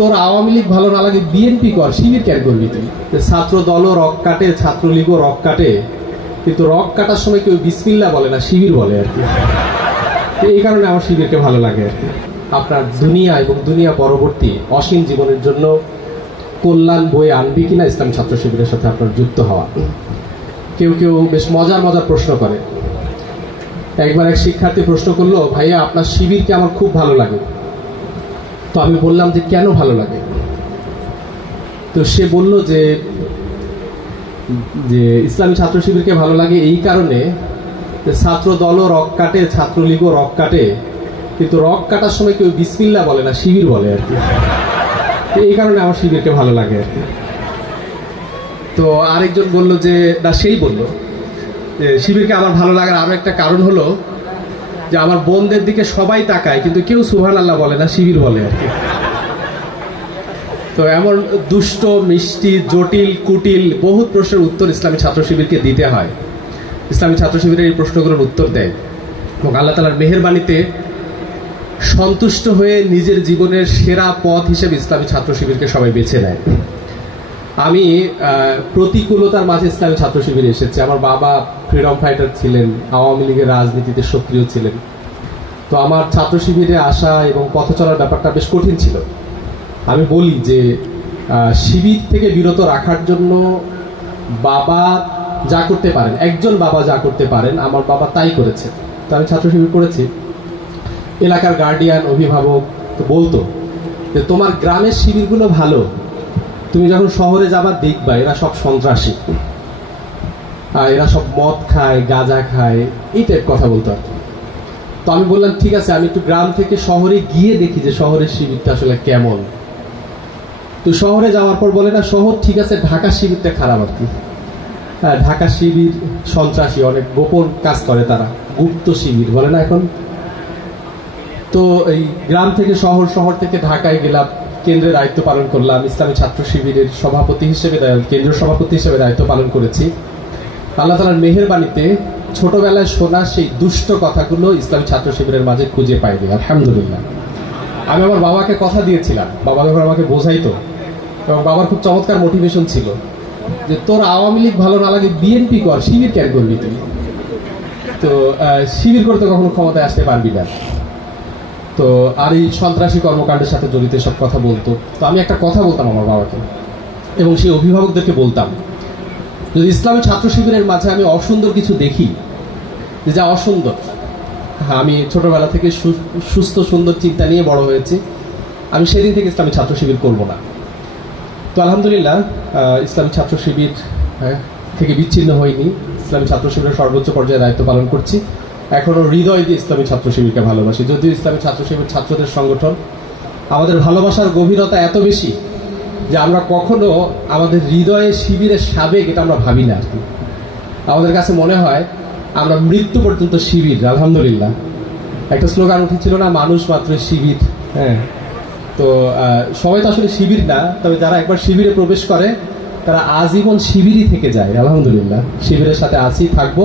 তোর আওয়ামী লীগ ভালো না লাগে বিএনপি কর, শিবির কেন করবি তুই? ছাত্র দলও রক কাটে, ছাত্রলীগও রক কাটে, কিন্তু রক কাটার সময় কেউ বিসমিল্লাহ বলে না, শিবির বলে আর কি। এই কারণে আমার শিবিরকে ভালো লাগে আর কি। আপনার দুনিয়া এবং দুনিয়া পরবর্তী অসীম জীবনের জন্য কল্যাণ বয়ে আনবি কিনা ইসলামী ছাত্র শিবিরের সাথে আপনার যুক্ত হওয়া। কেউ কেউ বেশ মজার মজার প্রশ্ন করে। একবার এক শিক্ষার্থী প্রশ্ন করলো, ভাইয়া আপনার শিবিরকে আমার খুব ভালো লাগে। তো আমি বললাম যে কেন ভালো লাগে? তো সে বলল যে ইসলামী ছাত্র শিবিরকে ভালো লাগে এই কারণে যে ছাত্র দলও রক কাটে, ছাত্রলীগও রক কাটে, কিন্তু রক কাটার সময় কেউ বিসমিল্লাহ বলে না, শিবির বলে আর কি। এই কারণে আমার শিবিরকে ভালো লাগে আর কি। তো আরেকজন বলল যে না, সেই বলল যে শিবিরকে আমার ভালো লাগার আরো একটা কারণ হলো যে আমার বোনদের দিকে সবাই তাকায় কিন্তু কেউ সুবহানাল্লাহ বলে না, শিবির বলে আর কি। তো এমন দুষ্ট, মিষ্টি, জটিল, কুটিল বহুত প্রশ্নের উত্তর ইসলামী ছাত্র শিবিরকে দিতে হয়। ইসলামী ছাত্র শিবিরের এই প্রশ্নগুলোর উত্তর দেয় এবং আল্লাহ তাআলার মেহেরবানিতে সন্তুষ্ট হয়ে নিজের জীবনের সেরা পথ হিসেবে ইসলামী ছাত্র শিবিরকে সবাই বেছে নেয়। আমি প্রতিকূলতার মাঝে ইসলামী ছাত্র শিবিরে এসেছি। আমার বাবা ফ্রিডম ফাইটার ছিলেন, আওয়ামী লীগের রাজনীতিতে সক্রিয় ছিলেন। তো আমার ছাত্র শিবিরে আসা এবং পথ চলার ব্যাপারটা বেশ কঠিন ছিল। আমি বলি যে শিবির থেকে বিরত রাখার জন্য বাবা যা করতে পারেন, একজন বাবা যা করতে পারেন, আমার বাবা তাই করেছে। তো আমি ছাত্র শিবির করেছি। এলাকার গার্ডিয়ান, অভিভাবক তো বলতো যে তোমার গ্রামের শিবিরগুলো ভালো, তুমি যখন শহরে যাবা দেখবা এরা সব সন্ত্রাসী, এরা সব মদ খায়, গাঁজা খায়, এই টাইপ কথা বলতো আর কি। তো আমি বললাম ঠিক আছে, আমি একটু গ্রাম থেকে শহরে গিয়ে দেখি যে শহরের শিবিরটা আসলে কেমন। তো শহরে যাওয়ার পর বলে না, শহর ঠিক আছে, ঢাকা শিবিরটা খারাপ আর কি। হ্যাঁ, ঢাকা শিবির সন্ত্রাসী, অনেক গোপন কাজ করে তারা, গুপ্ত শিবির বলে না এখন। তো এই গ্রাম থেকে শহর, শহর থেকে ঢাকায় গেলাম, কেন্দ্রে দায়িত্ব পালন করলাম। ইসলামী ছাত্র শিবিরের সভাপতি হিসেবে, কেন্দ্রীয় সভাপতি হিসেবে দায়িত্ব পালন করেছি। আল্লাহ তাআলার মেহেরবানিতে ছোটবেলায় শোনা সেই দুষ্ট কথাগুলো ইসলামী ছাত্র শিবিরের মাঝে খুঁজে পাইনি, আলহামদুলিল্লাহ। আমি আমার বাবাকে কথা দিয়েছিলাম, বাবা যখন আমাকে বোঝাইতো, এবং বাবার খুব চমৎকার মোটিভেশন ছিল যে তোর আওয়ামী লীগ ভালো না লাগে বিএনপি কর, শিবির কেন করবি তুই? তো শিবির করতে কখনো ক্ষমতায় আসতে পারবি না। তো আর এই সন্ত্রাসী কর্মকাণ্ডের সাথে জড়িত সব কথা বলতো। তো আমি একটা কথা বলতাম আমার বাবাকে এবং সেই অভিভাবকদেরকে বলতাম, যদি ইসলামী ছাত্র শিবিরের মাঝে আমি অসুন্দর কিছু দেখি, যে যা অসুন্দর, হ্যাঁ, আমি ছোটবেলা থেকে সুস্থ সুন্দর চিন্তা নিয়ে বড় হয়েছি, আমি সেদিন থেকে ইসলামী ছাত্র শিবির করবো না। তো আলহামদুলিল্লাহ ইসলামী ছাত্র শিবির থেকে বিচ্ছিন্ন হয়নি। ইসলামী ছাত্র শিবিরের সর্বোচ্চ পর্যায়ে দায়িত্ব পালন করছি। এখনো হৃদয় দিয়ে ইসলামী ছাত্র শিবিরকে ভালোবাসি। যদিও ইসলামী ছাত্র শিবির ছাত্রদের সংগঠন, আমাদের ভালোবাসার গভীরতা এত বেশি যে আমরা কখনো আমাদের হৃদয়ে শিবিরের সাবেক এটা আমরা ভাবি না আর কি। আমাদের কাছে মনে হয় আমরা মৃত্যু পর্যন্ত শিবির। আলহামদুলিল্লাহ একটা স্লোগান উঠেছিল না, মানুষ মাত্র শিবির। হ্যাঁ, তো সবাই তো আসলে শিবির না, তবে যারা একবার শিবিরে প্রবেশ করে তারা আজীবন শিবিরই থেকে যায়। আলহামদুলিল্লাহ শিবিরের সাথে আছি, থাকবো।